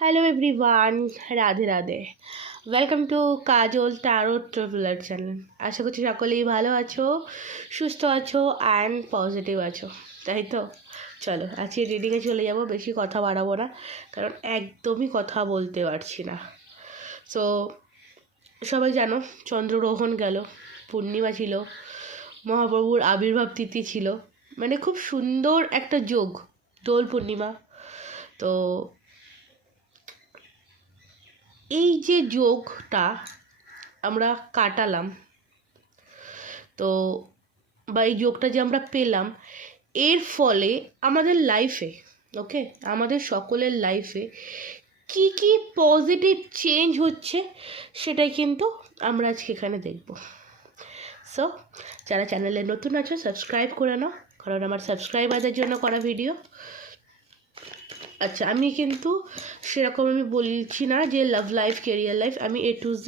Hello everyone, Radhe Radhe. Welcome to Kajal tarot traveller channel. আশা করছি সকলেই ভালো আছো, সুস্থ আছো অ্যান্ড পজিটিভ আছো, তাই তো? চলো আজকে রিডিংয়ে চলে যাব। বেশি কথা বাড়াবো না, কারণ একদমই কথা বলতে পারছি না। সো সবাই জানো চন্দ্রগ্রহণ গেল, পূর্ণিমা ছিল, মহাপ্রভুর আবির্ভাব তিথি ছিল, মানে খুব সুন্দর একটা যোগ, দোল পূর্ণিমা। তো এই যে যোগটা আমরা কাটালাম, তো বা এই যোগটা যে আমরা পেলাম, এর ফলে আমাদের লাইফে, ওকে, আমাদের সকলের লাইফে কি কি পজিটিভ চেঞ্জ হচ্ছে সেটাই কিন্তু আমরা আজকে এখানে দেখব। সো যারা চ্যানেলে নতুন আছো সাবস্ক্রাইব করে নাও, কারণ আমার সাবস্ক্রাইবারদের জন্য করা ভিডিও। আচ্ছা, আমি কিন্তু সেরকম আমি বলছি না যে লাভ লাইফ কেরিয়ার লাইফ, আমি A to Z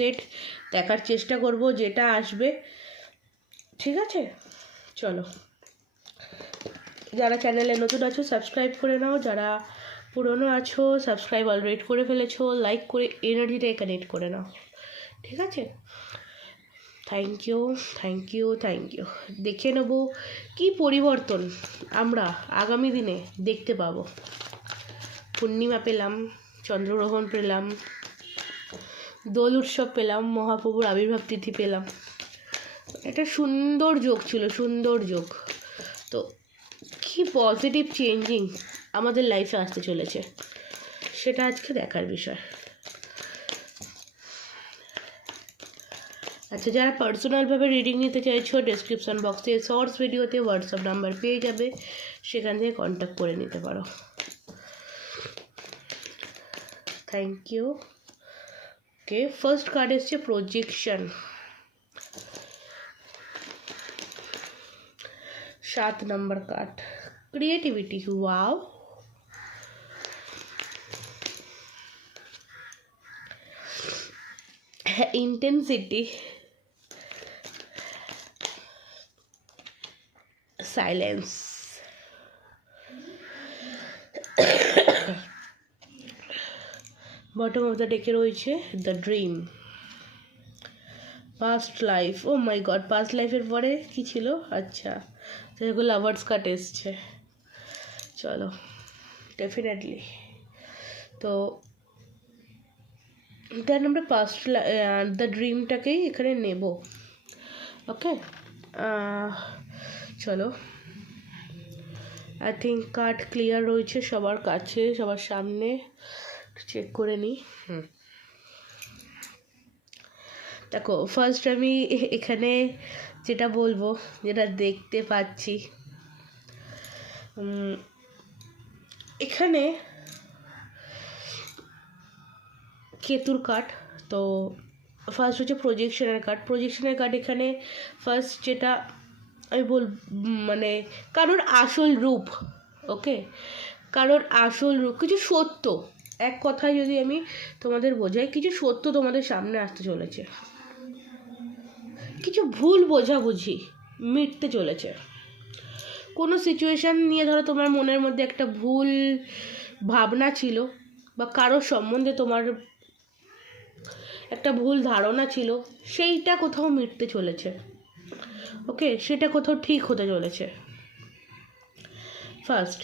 দেখার চেষ্টা করব যেটা আসবে, ঠিক আছে? চলো, যারা চ্যানেলে নতুন আছো সাবস্ক্রাইব করে নাও, যারা পুরনো আছো সাবস্ক্রাইব অলরেডি করে ফেলেছো, লাইক করে এনার্জিটাই কানেক্ট করে নাও, ঠিক আছে? Thank you, thank you, thank you. দেখে নেব কী পরিবর্তন আমরা আগামী দিনে দেখতে পাবো। পূর্ণিমা পেলাম, চন্দ্রগ্রহণ পেলাম, দোল উৎসব পেলাম, মহাপ্রভুর আবির্ভাব তিথি পেলাম। একটা সুন্দর যোগ ছিল, সুন্দর যোগ। তো কি পজিটিভ চেঞ্জিং আমাদের লাইফে আসতে চলেছে সেটা আজকে দেখার বিষয়। আচ্ছা, যারা পার্সোনালভাবে রিডিং নিতে চাইছো ডেসক্রিপশন বক্সে শর্টস ভিডিওতে হোয়াটসঅ্যাপ নাম্বার পেয়ে যাবে, সেখান থেকে কন্ট্যাক্ট করে নিতে পারো। Thank you. Okay, first card এসছে projection, 7 number card creativity. Wow, intensity, silence, bottom of the ডেকে রয়েছে the dream, past life. Oh my god, past লাইফের পরে কি ছিল? আচ্ছা, যেগুলো লাভার্স কাট এসছে। চলো, ডেফিনেটলি। তো দেন আমরা পাস্ট দ্য ড্রিমটাকেই এখানে নেব, ওকে? চলো, আই থিঙ্ক কার্ড ক্লিয়ার রয়েছে সবার কাছে, সবার সামনে। চেক করে নিই। দেখো, ফার্স্ট আমি এখানে যেটা বলবো, যেটা দেখতে পাচ্ছি, এখানে কেতুর কার্ড। তো ফার্স্ট হচ্ছে প্রজেকশনের কার্ড। প্রজেকশনের কার্ড এখানে ফার্স্ট যেটা আমি মানে কারোর আসল রূপ, ওকে, কারোর আসল রূপ, কিছু সত্য, এক কথায় যদি আমি তোমাদের বোঝাই, কিছু সত্য তোমাদের সামনে আসতে চলেছে, কিছু ভুল বোঝাবুঝি মিটতে চলেছে। কোনো সিচুয়েশান নিয়ে ধরো তোমার মনের মধ্যে একটা ভুল ভাবনা ছিল, বা কারোর সম্বন্ধে তোমার একটা ভুল ধারণা ছিল, সেইটা কোথাও মিটতে চলেছে, ওকে, সেটা কোথাও ঠিক হতে চলেছে। ফার্স্ট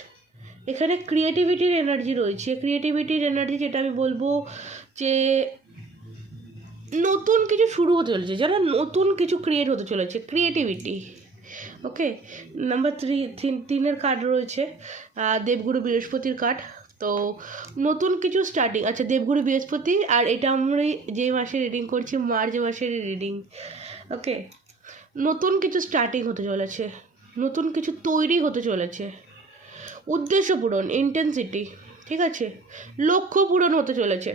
এখানে ক্রিয়েটিভিটির এনার্জি রয়েছে। ক্রিয়েটিভিটির এনার্জি যেটা আমি বলবো যে নতুন কিছু শুরু হতে চলেছে, যারা নতুন কিছু ক্রিয়েট হতে চলেছে, ক্রিয়েটিভিটি, ওকে। নাম্বার 3 কার্ড রয়েছে দেবগুরু বৃহস্পতির কার্ড। তো নতুন কিছু স্টার্টিং। আচ্ছা, দেবগুরু বৃহস্পতি, আর এটা আমরা যে মাসে রিডিং করছি মার্চ মাসের রিডিং, ওকে। নতুন কিছু স্টার্টিং হতে চলেছে, নতুন কিছু তৈরি হতে চলেছে, উদ্দেশ্য পূরণ, ইন্টেন্সিটি, ঠিক আছে, লক্ষ্য পূরণ হতে চলেছে।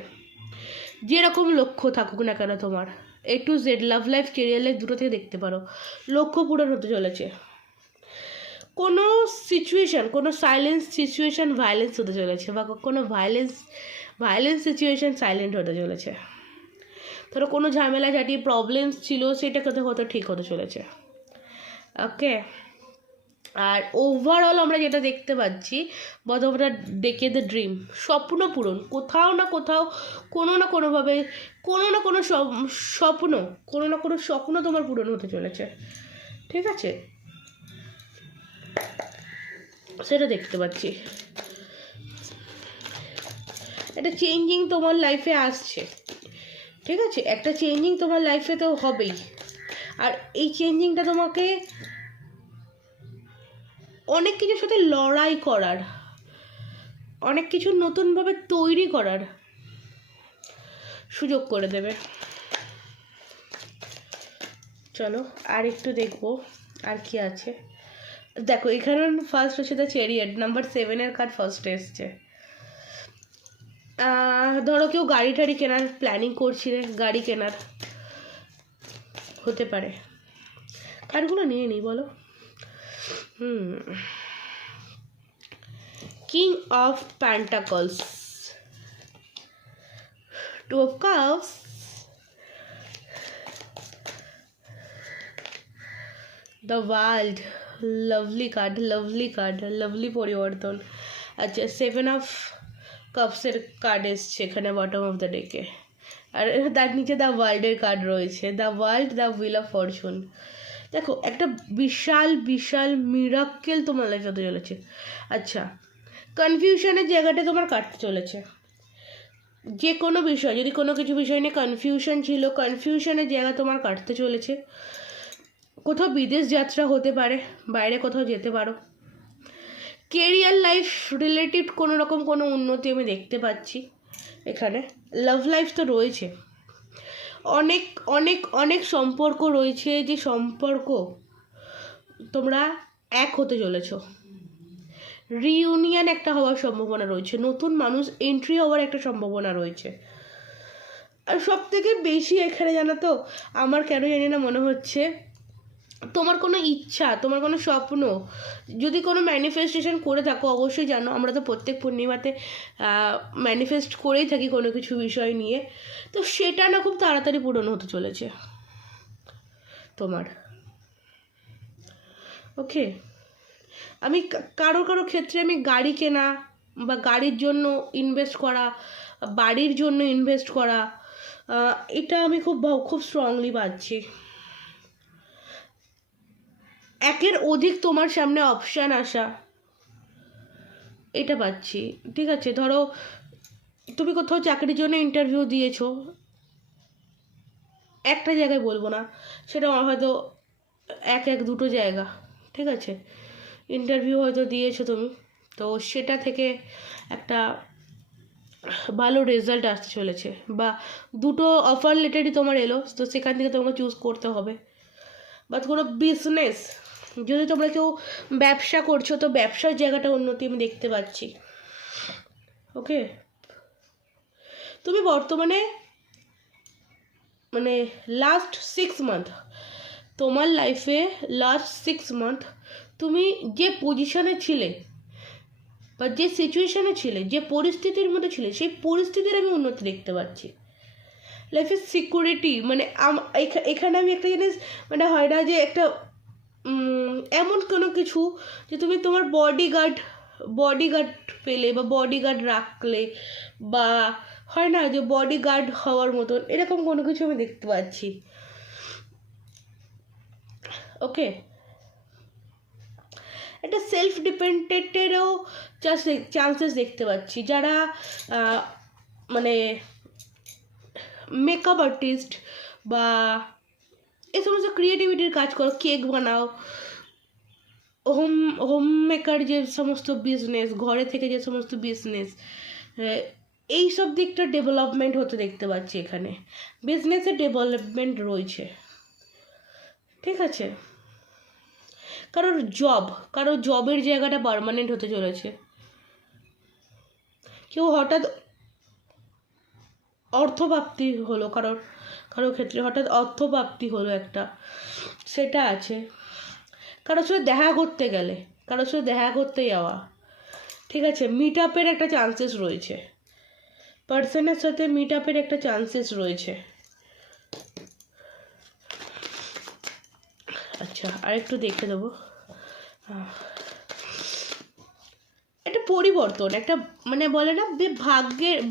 যেরকম লক্ষ্য থাকুক না কেন তোমার, A to Z love life career life দুটো থেকে দেখতে পারো, লক্ষ্য পূরণ হতে চলেছে। কোনো সিচুয়েশান, কোনো সাইলেন্স সিচুয়েশান ভায়োলেন্স হতে চলেছে, বা কোনো ভায়োলেন্স সিচুয়েশান সাইলেন্ট হতে চলেছে। ধরো কোনো ঝামেলা ঝাঁটি প্রবলেমস ছিল, সেটা কোথাও ঠিক হতে চলেছে, ওকে। আর ওভারঅল আমরা যেটা দেখতে পাচ্ছি বটম অফ দ্য ডেকে দ্য ড্রিম, স্বপ্ন পূরণ, কোথাও না কোথাও কোনো না কোনোভাবে কোনো না কোনো স্বপ্ন, কোনো না কোনো স্বপ্ন তোমার পূরণ হতে চলেছে, ঠিক আছে, সেটা দেখতে পাচ্ছি। একটা চেঞ্জিং তোমার লাইফে আসছে, ঠিক আছে, একটা চেঞ্জিং তোমার লাইফে তো হবেই। আর এই চেঞ্জিংটা তোমাকে অনেক কিছুর সাথে লড়াই করার, অনেক কিছু নতুনভাবে তৈরি করার সুযোগ করে দেবে। চলো আর একটু দেখবো আর কি আছে। দেখো এখানে ফার্স্ট হচ্ছে দ্য চ্যারিয়ট, নাম্বার 7 কার্ড ফার্স্টে এসছে। ধরো কেউ গাড়ি টাড়ি কেনার প্ল্যানিং করছিলে, গাড়ি কেনার হতে পারে। কার্ডগুলো নিয়ে নিই বলো। King of pentacles, 2 of cups, the world, lovely card, lovely পরিবর্তন। আচ্ছা 7 of কাপসের কার্ড এসছে এখানে বটম অফ দ্য ডেকে, আর তার নিচে দ্য ওয়ার্ল্ডের কার্ড রয়েছে, the world, the wheel of Fortune. দেখো একটা বিশাল বিশাল মিরাক্কেল তোমার লাইফে হতে চলেছে। আচ্ছা কনফিউশনের জায়গাটা তোমার কাটতে চলেছে, যে কোনো বিষয়, যদি কোনো কিছু বিষয় নিয়ে কনফিউশন ছিল, কনফিউশনের জায়গা তোমার কাটতে চলেছে। কোথাও বিদেশ যাত্রা হতে পারে, বাইরে কোথাও যেতে পারো। কেরিয়ার লাইফ রিলেটেড কোনো রকম কোনো উন্নতি আমি দেখতে পাচ্ছি এখানে। লাভ লাইফ তো রয়েছে, অনেক অনেক অনেক সম্পর্ক রয়েছে, যে সম্পর্ক তোমরা এক হতে চলেছ, রিইউনিয়ন একটা হওয়ার সম্ভাবনা রয়েছে, নতুন মানুষ এন্ট্রি হওয়ার একটা সম্ভাবনা রয়েছে। আর সব থেকে বেশি এখানে জানো তো আমার কেন জানি না মনে হচ্ছে তোমার কোনো ইচ্ছা, তোমার কোনো স্বপ্ন, যদি কোনো ম্যানিফেস্টেশন করে থাকো, অবশ্যই জানো আমরা তো প্রত্যেক পূর্ণিমাতে ম্যানিফেস্ট করেই থাকি কোনো কিছু বিষয় নিয়ে, তো সেটা না খুব তাড়াতাড়ি পূরণ হতে চলেছে তোমার। ওকে, আমি কারো কারো ক্ষেত্রে আমি গাড়ি কেনা বা গাড়ির জন্য ইনভেস্ট করা, বাড়ির জন্য ইনভেস্ট করা, এটা আমি খুব খুব স্ট্রংলি পাচ্ছি। একের অধিক তোমার সামনে অপশান আসা, এটা পাচ্ছি, ঠিক আছে। ধরো তুমি কোথাও চাকরির জন্য ইন্টারভিউ দিয়েছো, একটা জায়গায় বলবো না, সেটা হয়তো দুটো জায়গা, ঠিক আছে, ইন্টারভিউ হয়তো দিয়েছো তুমি, তো সেটা থেকে একটা ভালো রেজাল্ট আসতে চলেছে, বা দুটো অফার লেটারই তোমার এলো, তো সেখান থেকে তোমাকে চুজ করতে হবে। বা কোনো বিজনেস, যদি তোমরা কেউ ব্যবসা করছো, তো ব্যবসার জায়গাটা উন্নতি আমি দেখতে পাচ্ছি। ওকে, তুমি বর্তমানে মানে লাস্ট 6 মান্থ তোমার লাইফে, লাস্ট 6 মান্থ তুমি যে পজিশনে ছিলে বা যে সিচুয়েশনে ছিলে, যে পরিস্থিতির মধ্যে ছিলে, সেই পরিস্থিতির আমি উন্নতি দেখতে পাচ্ছি। লাইফের সিকিউরিটি মানে এখানে আমি একটা জিনিস মানে হয় না যে একটা এমন কোনো কিছু যে তুমি তোমার বডিগার্ড পেলে বা বডিগার্ড রাখলে, বা হয় না যে বডিগার্ড হওয়ার মতন, এরকম কোনো কিছু আমি দেখতে পাচ্ছি। ওকে, একটা সেলফ ডিপেন্ডেন্টেরও চান্সেস দেখতে পাচ্ছি, যারা মানে মেকআপ আর্টিস্ট বা এই সমস্ত ক্রিয়েটিভিটির কাজ করো, কেক বানাও, হোম মেকার যে সমস্ত বিজনেস, ঘরে থেকে যে সমস্ত বিজনেস, এই সব দিকটা ডেভেলপমেন্ট হতে দেখতে পাচ্ছি এখানে, বিজনেসের ডেভেলপমেন্ট রয়েছে, ঠিক আছে। কারোর জবের জায়গাটা পার্মানেন্ট হতে চলেছে, কেউ হঠাৎ অর্থপ্রাপ্তি হলো, কারোর ক্ষেত্রে হঠাৎ অর্থপ্রাপ্তি হলো একটা, সেটা আছে। কারোর সাথে দেখা করতে যাওয়া, ঠিক আছে, মিট আপের একটা চান্সেস রয়েছে, পার্সনের সাথে মিট আপের একটা চান্সেস রয়েছে। আচ্ছা আরেকটু দেখে দেবো, একটা পরিবর্তন, একটা মানে বলে না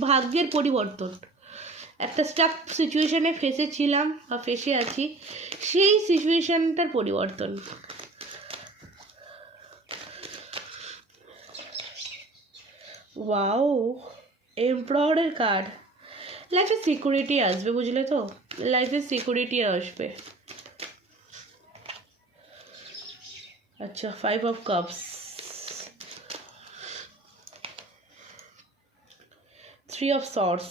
ভাগ্যের পরিবর্তন। একটা স্টাক সিচুয়েশনে ফেসেছিলাম বা ফেসে আছি, সেই সিচুয়েশনটার পরিবর্তন। ওয়াও, এমপ্লয়ারের কার্ড। লাইফে সিকিউরিটি আসবে, বুঝলে তো, লাইফে সিকিউরিটি আসবে। আচ্ছা, 5 of Cups, 3 of Swords,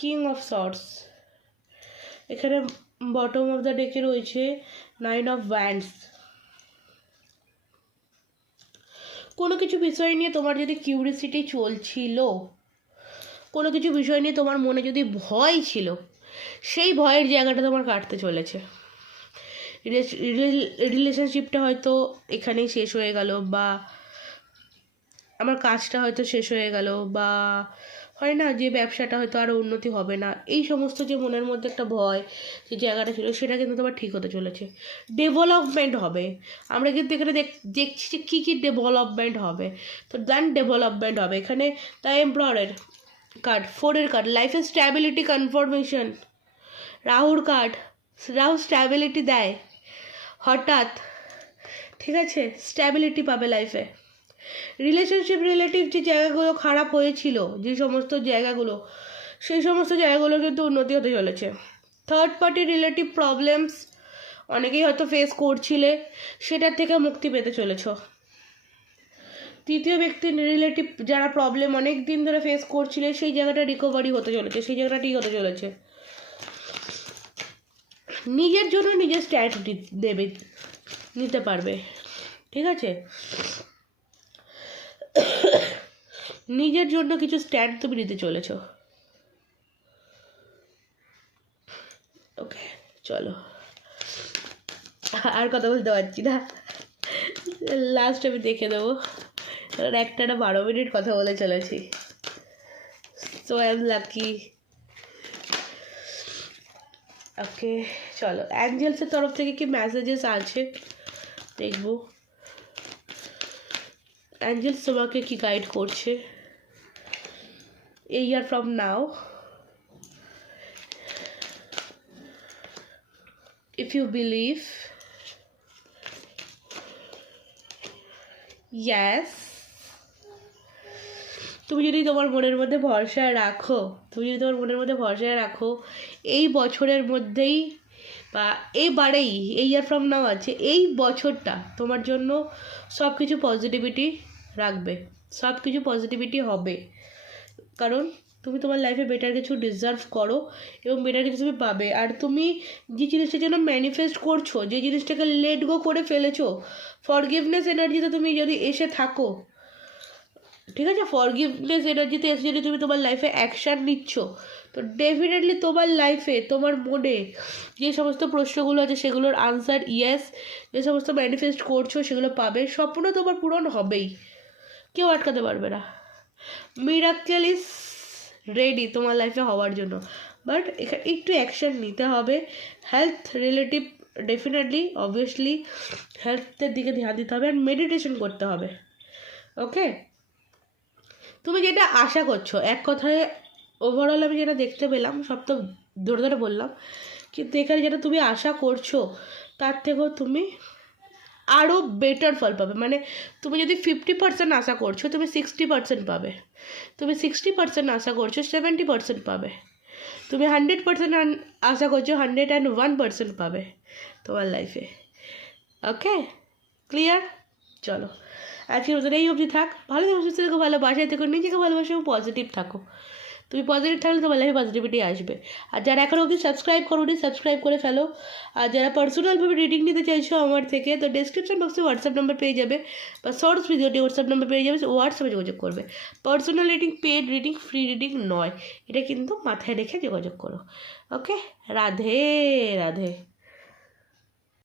King of Swords, এখানে বটম অফ দ্য ডেকে রয়েছে 9 of Wands। কোনো কিছু বিষয় নিয়ে তোমার যদি কিউরিয়াসিটি চলছিল, কোনো কিছু বিষয় নিয়ে তোমার মনে যদি ভয় ছিল, সেই ভয়ের জায়গাটা তোমার কাটতে চলেছে। রিলেশনশিপটা হয়তো এখানেই শেষ হয়ে গেল, বা আমার কাজটা হয়তো শেষ হয়ে গেল, বা হয় না যে ব্যবসাটা হয়তো আরও উন্নতি হবে না, এই সমস্ত যে মনের মধ্যে একটা ভয় যে জায়গাটা ছিল, সেটা কিন্তু তোমার ঠিক হতে চলেছে। ডেভেলপমেন্ট হবে। আমরা কিন্তু এখানে দেখছি যে কী কী ডেভেলপমেন্ট হবে। তো দেন ডেভেলপমেন্ট হবে এখানে। দ্য এমপ্লয়ারের কার্ড, 4 কার্ড, লাইফের স্ট্যাবিলিটি কনফার্মেশন। রাহুর কার্ড, রাহু স্ট্যাবিলিটি দেয় হঠাৎ, ঠিক আছে, স্ট্যাবিলিটি পাবে লাইফে। রিলেশনশিপ রিলেটিভ যে জায়গাগুলো খারাপ হয়েছিল, যে সমস্ত জায়গাগুলো, সেই সমস্ত জায়গাগুলো কিন্তু উন্নতি হতে চলেছে। থার্ড পার্টি রিলেটিভ প্রবলেমস অনেকেই হয়তো ফেস করছিলে, সেটার থেকে মুক্তি পেতে চলেছ। তৃতীয় ব্যক্তির রিলেটিভ যারা প্রবলেম অনেক দিন ধরে ফেস করছিলে, সেই জায়গাটা রিকভারি হতে চলেছে, সেই জায়গাটা ঠিক হতে চলেছে। নিজের জন্য নিজের স্ট্যান্ড নিতে পারবে, ঠিক আছে, নিজের জন্য কিছু স্ট্যান্ড তুমি নিতে চলেছ। ওকে, চলো, আর কথা বলতে পারছি না, লাস্ট আমি দেখে দেবো, কারণ একটা 12 মিনিট কথা বলে চলেছি। So I am lucky. Okay, চলো, অ্যাঞ্জেলসের তরফ থেকে কি মেসেজেস আছে দেখবো। অ্যাঞ্জেলস তোমাকে কি গাইড করছে a year from now? If you believe, yes, তুমি যদি তোমার মনের মধ্যে ভরসা রাখো, এই বছরের মধ্যেই বা এবারেই, এই ইয়ার ফ্রম নাও আছে, এই বছরটা তোমার জন্য সব কিছু পজিটিভিটি রাখবে, সব কিছু পজিটিভিটি হবে। কারণ তুমি তোমার লাইফে বেটার কিছু ডিজার্ভ করো এবং বেটার কিছু তুমি পাবে। আর তুমি যে জিনিসটার জন্য ম্যানিফেস্ট করছো, যে জিনিসটাকে লেট গো করে ফেলেছো, ফরগিভনেস এনার্জিতে তুমি যদি এসে থাকো, ঠিক আছে, ফরগিভনেস এনার্জিতে এসে যদি তুমি তোমার লাইফে অ্যাকশান নিচ্ছ, তো ডেফিনেটলি তোমার লাইফে, তোমার মনে যে সমস্ত প্রশ্নগুলো আছে সেগুলোর আনসার ইয়েস, যে সমস্ত ম্যানিফেস্ট করছো সেগুলো পাবে, স্বপ্ন তোমার পূরণ হবেই, কেউ আটকাতে পারবে না। মিরাকেল ইজ রেডি তোমার লাইফে হওয়ার জন্য, বাট এখানে একটু অ্যাকশান নিতে হবে। হেলথ রিলেটিভ ডেফিনেটলি অবভিয়াসলি হেলথের দিকে ধ্যান দিতে হবে, অ্যান্ড মেডিটেশন করতে হবে। ওকে, তুমি যেটা আশা করছো, এক কথায় ওভারঅল আমি যেটা দেখতে পেলাম, সব তো ধরে ধরে বললাম, কিন্তু এখানে যেটা তুমি আশা করছো তার থেকেও তুমি আরও বেটার ফল পাবে। মানে তুমি যদি 50% আশা করছো, তুমি 60% পাবে। তুমি 60% আশা করছো, 70% পাবে। তুমি 100% আশা করছো, 101% পাবে তোমার লাইফে। ওকে, ক্লিয়ার? চলো, আজকের মতন এই অবধি থাক। ভালো থেকো, সুস্থ থেকো, ভালোবাসায় থেকো, নিজেকে ভালোবাসো, পজিটিভ থাকো। তুমি পজিটিভ থাকলে তোমার লাইফে পজিটিভিটি আসবে। আর যারা এখন অবধি সাবস্ক্রাইব করোনি, সাবস্ক্রাইব করে ফেলো। আর যারা পার্সোনালভাবে রিডিং নিতে চাইছো আমার থেকে, তো ডেসক্রিপশন বক্সে হোয়াটসঅ্যাপ নাম্বার পেয়ে যাবে, বা শর্টস ভিডিওটি হোয়াটসঅ্যাপ নাম্বার পেয়ে যাবে, হোয়াটসঅ্যাপে যোগাযোগ করবে। Personal reading, paid reading, free reading নয়, এটা কিন্তু মাথায় রেখে যোগাযোগ করো। ওকে, রাধে রাধে।